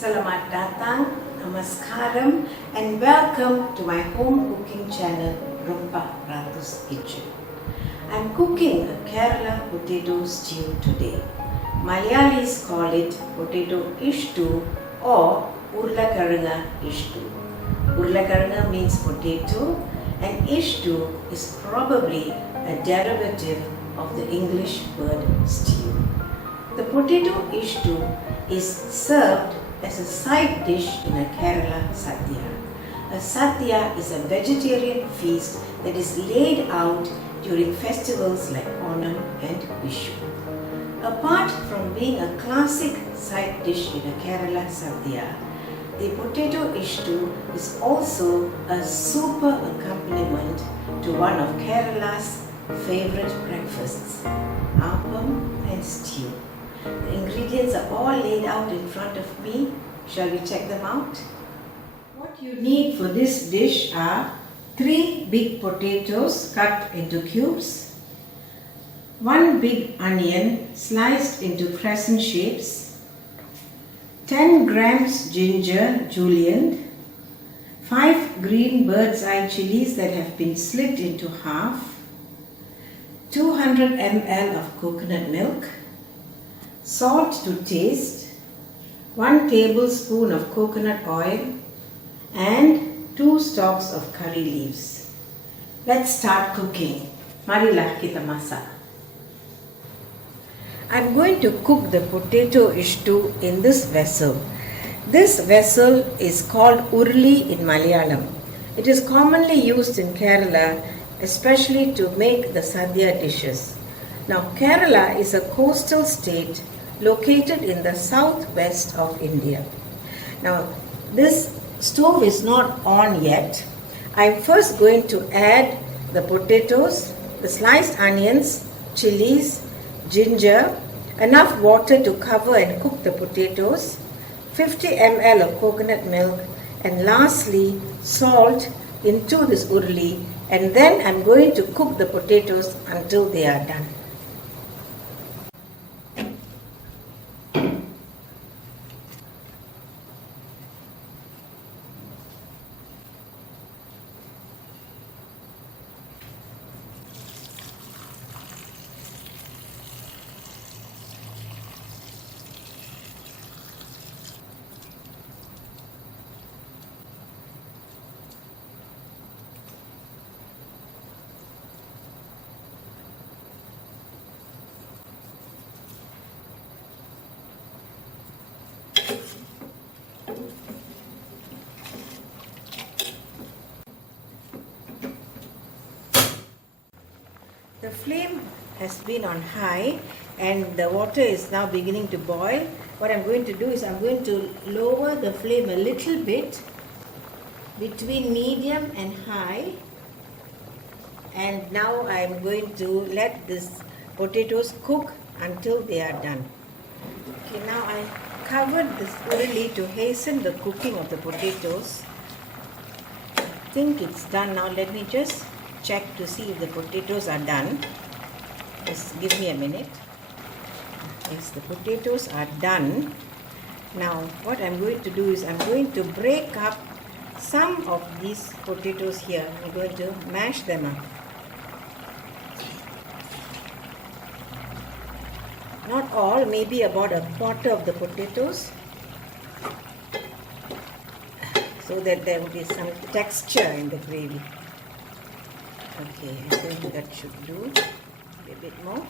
Selamat datang, namaskaram, and welcome to my home cooking channel, Rumpa Ratus Kitchen. I'm cooking a Kerala potato stew today. Malayalis call it potato ishtu or Urulakizhangu Ishtu. Urulakizhangu means potato and ishtu is probably a derivative of the English word stew. The potato ishtu is served as a side dish in a Kerala sadhya. A sadhya is a vegetarian feast that is laid out during festivals like Onam and Vishu. Apart from being a classic side dish in a Kerala sadhya, the potato ishtu is also a super accompaniment to one of Kerala's favorite breakfasts, Appam and stew. The ingredients are all laid out in front of me. Shall we check them out? What you need for this dish are 3 big potatoes cut into cubes, 1 big onion sliced into crescent shapes, 10 grams ginger julienned, 5 green bird's eye chilies that have been slit into half, 200 ml of coconut milk, salt to taste, 1 tablespoon of coconut oil and 2 stalks of curry leaves. Let's start cooking. Marilah kita masak. I'm going to cook the potato ishtu in this vessel. This vessel is called urli in Malayalam. It is commonly used in Kerala, especially to make the sadhya dishes. Now, Kerala is a coastal state located in the southwest of India. Now, this stove is not on yet. I'm first going to add the potatoes, the sliced onions, chilies, ginger, enough water to cover and cook the potatoes, 50 ml of coconut milk, and lastly salt into this urli, and then I'm going to cook the potatoes until they are done. The flame has been on high and the water is now beginning to boil. What I'm going to do is I'm going to lower the flame a little bit between medium and high, and now I'm going to let these potatoes cook until they are done. Okay, now I covered this urli to hasten the cooking of the potatoes. I think it's done now. Let me just check to see if the potatoes are done. Just give me a minute. Yes, the potatoes are done. Now what I'm going to do is I'm going to break up some of these potatoes here. I'm going to mash them up. Not all, maybe about a quarter of the potatoes, so that there will be some texture in the gravy. Okay, I think that should do. A bit more.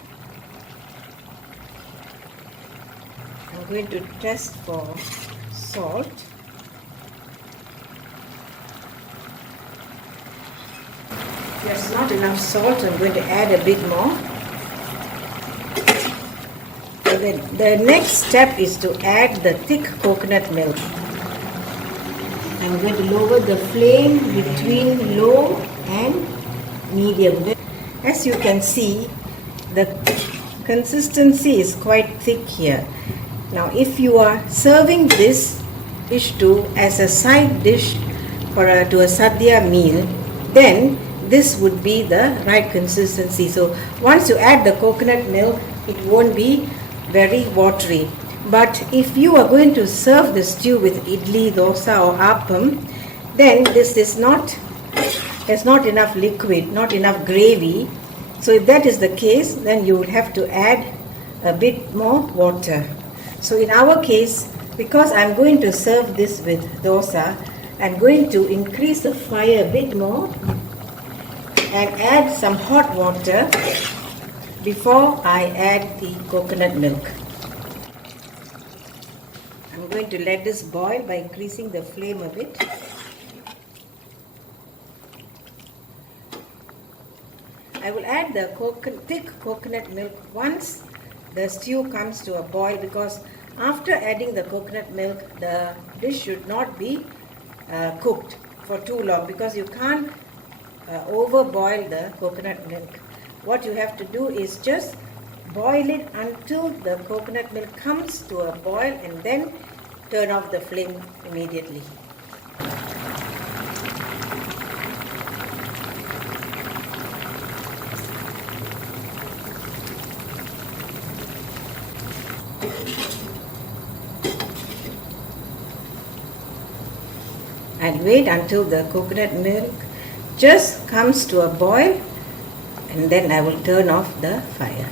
I'm going to test for salt. If there's not enough salt, I'm going to add a bit more. So the next step is to add the thick coconut milk. I'm going to lower the flame between low and medium. As you can see, the consistency is quite thick here. Now if you are serving this ishtu as a side dish to a sadhya meal, then this would be the right consistency. So once you add the coconut milk, it won't be very watery. But if you are going to serve the stew with idli, dosa or appam, then this is not, there's not enough liquid, not enough gravy. So if that is the case, then you will have to add a bit more water. So in our case, because I'm going to serve this with dosa, I'm going to increase the fire a bit more and add some hot water before I add the coconut milk. I'm going to let this boil by increasing the flame a bit. I will add the thick coconut milk once the stew comes to a boil, because after adding the coconut milk, the dish should not be cooked for too long, because you can't overboil the coconut milk. What you have to do is just boil it until the coconut milk comes to a boil, and then turn off the flame immediately. And wait until the coconut milk just comes to a boil, and then I will turn off the fire.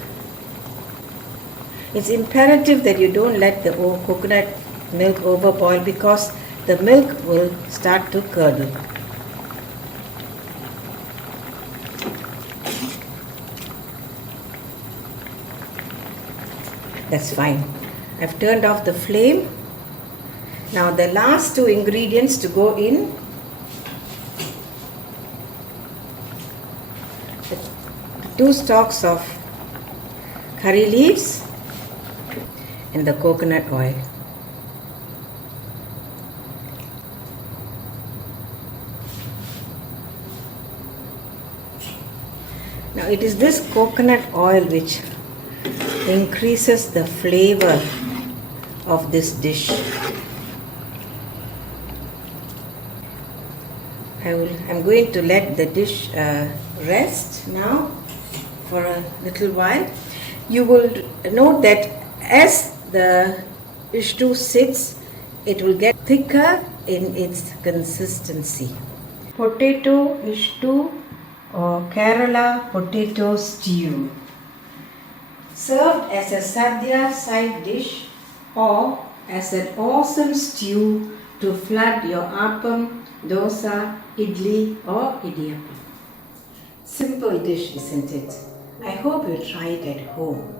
It's imperative that you don't let the coconut milk overboil, because the milk will start to curdle. That's fine. I've turned off the flame. Now the last two ingredients to go in: the 2 stalks of curry leaves and the coconut oil. Now it is this coconut oil which increases the flavor of this dish. I'm going to let the dish rest now for a little while. You will note that as the ishtu sits, it will get thicker in its consistency. Potato Ishtu or Kerala Potato Stew, served as a sadhya side dish or as an awesome stew to flood your appam, dosa, idli or idiyappam. Simple dish, isn't it? I hope you try it at home.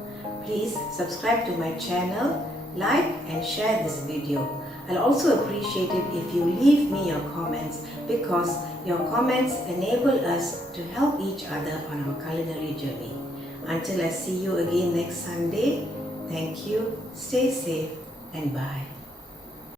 Please subscribe to my channel, like and share this video. I'll also appreciate it if you leave me your comments, because your comments enable us to help each other on our culinary journey. Until I see you again next Sunday, thank you, stay safe and bye.